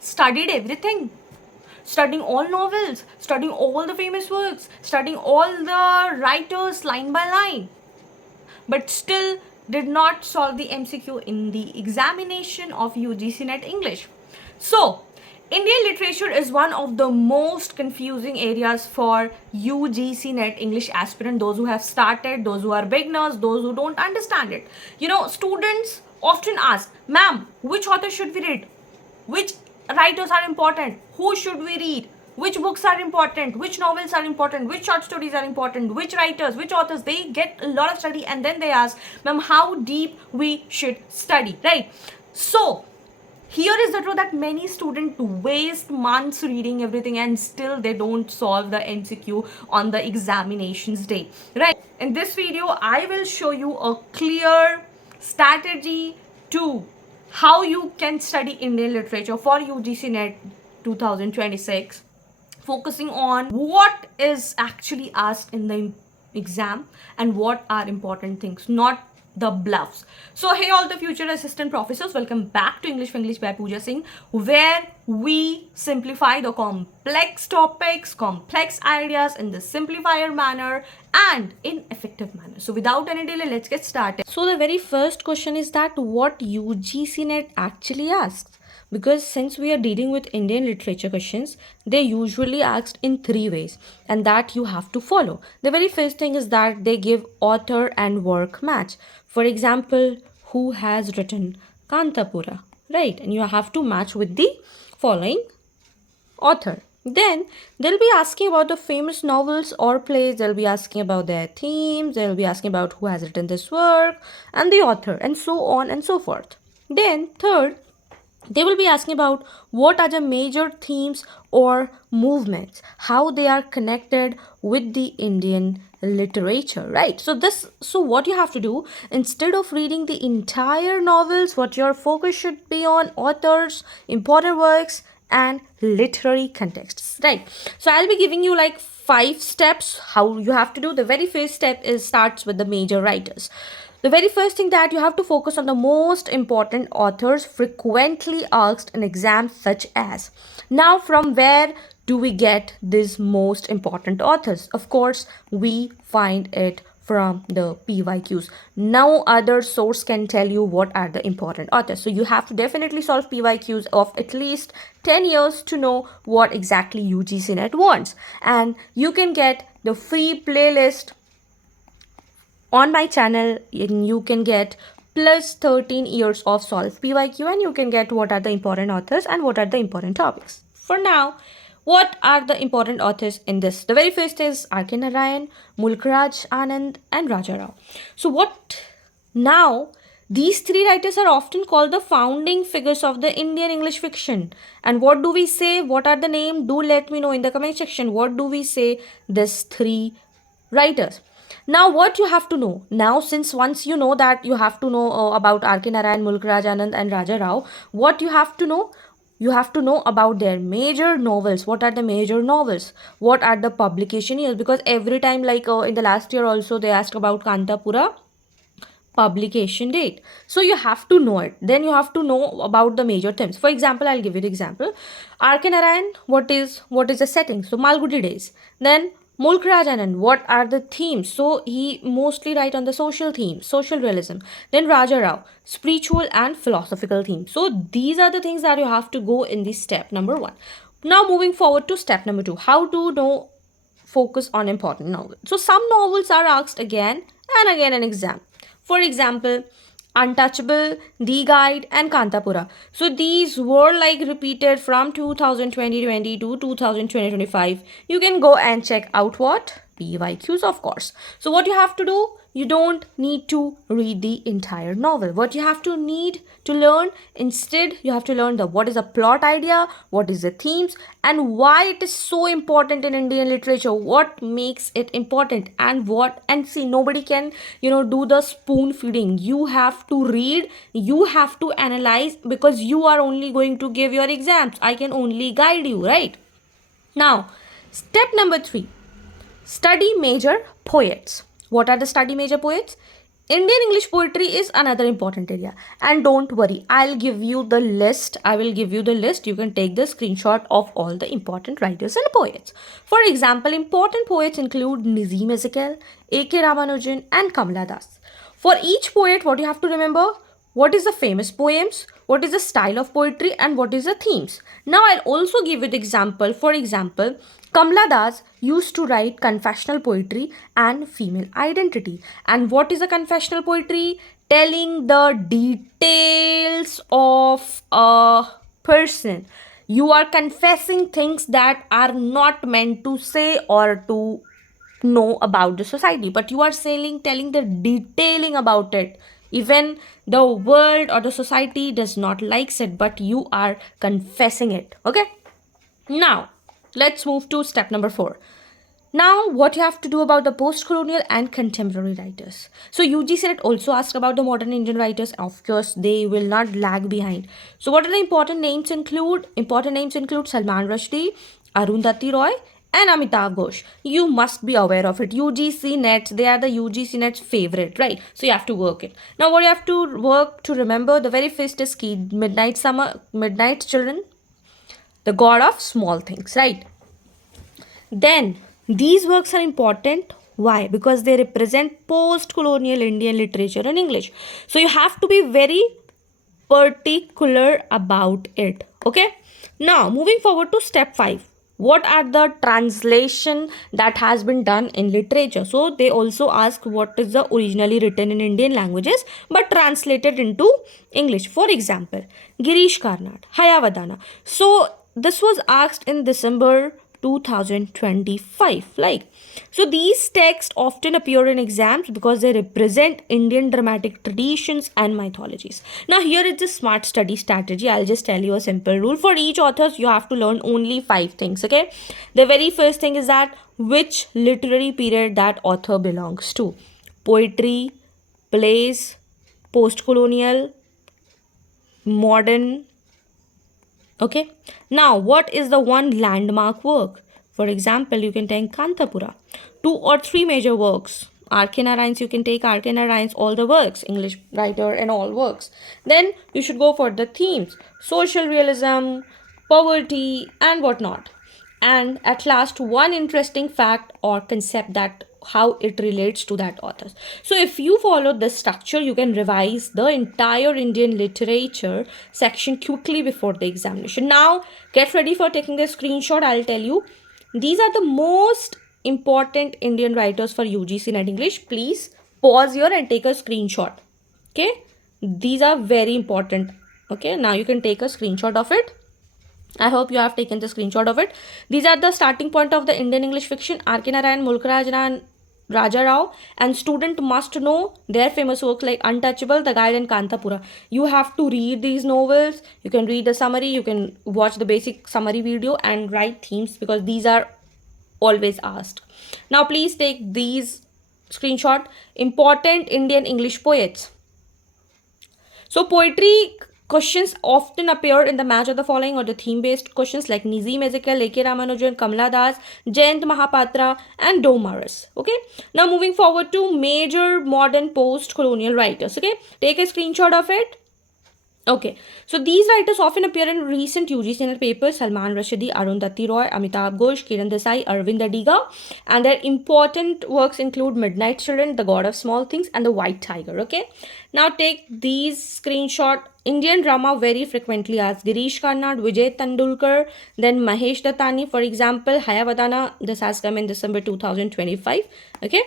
studied everything, studying all novels, studying all the famous works, studying all the writers line by line, but still did not solve the MCQ in the examination of UGC NET English. So, Indian literature is one of the most confusing areas for UGC NET English aspirant, those who have started, those who are beginners, those who don't understand it. Students often ask, ma'am, which author should we read? Which writers are important? Who should we read? Which books are important? Which novels are important? Which short stories are important? Which writers, which authors? They get a lot of study and then they ask, ma'am, how deep we should study, right? So, here is the truth that many students waste months reading everything and still they don't solve the MCQ on the examinations day, right? In this video, I will show you a clear strategy to how you can study Indian literature for UGC NET 2026, focusing on what is actually asked in the exam and what are important things, not the bluffs. So hey all the future assistant professors, welcome back to English Winglish by Pooja Singh, where we simplify the complex topics, complex ideas in the simplifier manner and in effective manner. So without any delay, let's get started. So the very first question is that what UGC NET actually asks. Because since we are dealing with Indian literature questions, they usually asked in three ways and that you have to follow. The very first thing is that they give author and work match. For example, who has written Kantapura, right? And you have to match with the following author. Then they'll be asking about the famous novels or plays, they'll be asking about their themes, they'll be asking about who has written this work and the author and so on and so forth. Then third, they will be asking about what are the major themes or movements, how they are connected with the Indian literature, right? So what you have to do, instead of reading the entire novels, what your focus should be on authors, important works and literary contexts, right? So I'll be giving you like 5 steps how you have to do. The very first step starts with the major writers. The very first thing that you have to focus on the most important authors frequently asked in exams such as. Now, from where do we get these most important authors? Of course, we find it from the PYQs. No other source can tell you what are the important authors. So you have to definitely solve PYQs of at least 10 years to know what exactly UGC NET wants. And you can get the free playlist on my channel, and you can get plus 13 years of solved PYQ and you can get what are the important authors and what are the important topics. For now, what are the important authors in this? The very first is R.K. Narayan, Mulk Raj Anand and Raja Rao. So what now? These three writers are often called the founding figures of the Indian English fiction. And what do we say? What are the names? Do let me know in the comment section. What do we say these three writers? Now what you have to know, now since once you know that you have to know about R.K. Narayan, Mulk Raj Anand and Raja Rao, what you have to know? You have to know about their major novels. What are the major novels? What are the publication years? Because every time like in the last year also they asked about Kantapura publication date. So you have to know it. Then you have to know about the major themes. For example, I'll give you an example. R.K. Narayan, what is the setting? So Malgudi days. Then Mulk Raj Anand, what are the themes? So he mostly write on the social themes, social realism. Then Raja Rao, spiritual and philosophical themes. So these are the things that you have to go in this step number 1. Now moving forward to step number 2, how to know focus on important novels. So some novels are asked again and again in exam. For example, Untouchable, The Guide and Kantapura. So these were like repeated from 2020 to 2025. You can go and check out what? PYQs, of course. So what you have to do, you don't need to read the entire novel. What you have to need to learn, instead you have to learn the what is the plot idea, what is the themes and why it is so important in Indian literature, what makes it important and see, nobody can do the spoon feeding. You have to read, you have to analyze, because you are only going to give your exams. I can only guide you, right? Now step number 3, study major poets. What are the study major poets? Indian English poetry is another important area. And don't worry, I'll give you the list. I will give you the list. You can take the screenshot of all the important writers and poets. For example, important poets include Nizam Ezekiel, A.K. Ramanujan, and Kamala Das. For each poet, what you have to remember? What is the famous poems, what is the style of poetry, and what is the themes. Now I'll also give you the example. For example, Kamala Das used to write confessional poetry and female identity. And what is a confessional poetry? Telling the details of a person. You are confessing things that are not meant to say or to know about the society, but you are telling the detailing about it. Even the world or the society does not likes it, but you are confessing it. Okay, now let's move to step number 4. Now, what you have to do about the post-colonial and contemporary writers. So UGC NET also asked about the modern Indian writers. Of course, they will not lag behind. So what are the important names include? Important names include Salman Rushdie, Arundhati Roy, and Amitabh Ghosh. You must be aware of it. UGC NET, they are the UGC NET's favorite, right? So you have to work it. Now, what you have to work to remember, the very first is key, Midnight Children, the god of small things, right? Then these works are important. Why? Because they represent post-colonial Indian literature in English. So you have to be very particular about it. Okay. Now moving forward to step 5. What are the translation that has been done in literature? So they also ask what is the originally written in Indian languages but translated into English. For example, Girish Karnad, Hayavadana. So this was asked in December 2025. So these texts often appear in exams because they represent Indian dramatic traditions and mythologies. Now here is the smart study strategy. I'll just tell you a simple rule. For each author, you have to learn only 5 things. Okay, the very first thing is that which literary period that author belongs to: poetry, plays, post-colonial, modern. Okay, now what is the one landmark work? For example, you can take Kantapura. 2 or 3 major works. R.K. Narayan's, you can take R.K. Narayan's all the works, English writer and all works. Then you should go for the themes, social realism, poverty, and whatnot. And at last, one interesting fact or concept that how it relates to that author. So if you follow this structure, you can revise the entire Indian literature section quickly before the examination. Now get ready for taking a screenshot. I'll tell you, these are the most important Indian writers for UGC NET English. Please pause here and take a screenshot. Okay, these are very important. Okay, now you can take a screenshot of it. I hope you have taken the screenshot of it. These are the starting point of the Indian English fiction: R.K. Narayan, Mulkraj and Raja Rao, and student must know their famous works like Untouchable, The Guide, and Kantapura. You have to read these novels. You can read the summary. You can watch the basic summary video and write themes because these are always asked. Now please take these screenshot. Important Indian English poets. So poetry questions often appear in the match of the following or the theme-based questions like Nizam Ezekiel, A.K. Ramanujan, Kamala Das, Jayant Mahapatra, and Domaris. Okay. Now moving forward to major modern post-colonial writers. Okay. Take a screenshot of it. Okay, so these writers often appear in recent UGC NET papers: Salman Rushdie, Arundhati Roy, Amitabh Ghosh, Kiran Desai, Arvind Adiga, and their important works include Midnight Children, The God of Small Things, and The White Tiger. Okay, now take these screenshot. Indian drama very frequently asked: Girish Karnad, Vijay Tendulkar, then Mahesh Dattani. For example, Hayavadana, this has come in December 2025. Okay.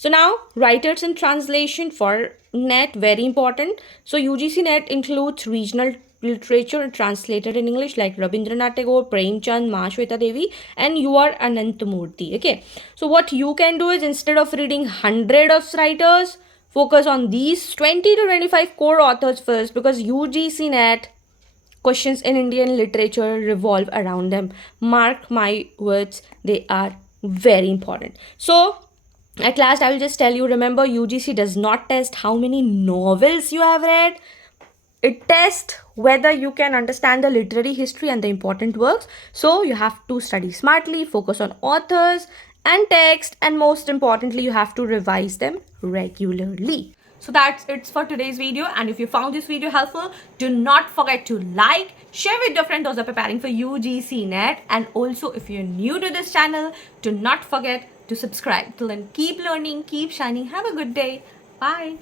So now writers in translation for NET, very important. So UGC NET includes regional literature translated in English like Rabindranath Tagore, Premchand, Ma Shweta Devi, and UR Anantamurthy. Okay. So what you can do is, instead of reading 100 of writers, focus on these 20 to 25 core authors first, because UGC NET questions in Indian literature revolve around them. Mark my words, they are very important. So at last, I will just tell you, remember, UGC does not test how many novels you have read. It tests whether you can understand the literary history and the important works. So you have to study smartly, focus on authors and text, and most importantly, you have to revise them regularly. So that's it for today's video, and if you found this video helpful, do not forget to like, share with your friends those are preparing for UGC NET, and also if you're new to this channel, do not forget to subscribe. Till then, keep learning, keep shining. Have a good day. Bye.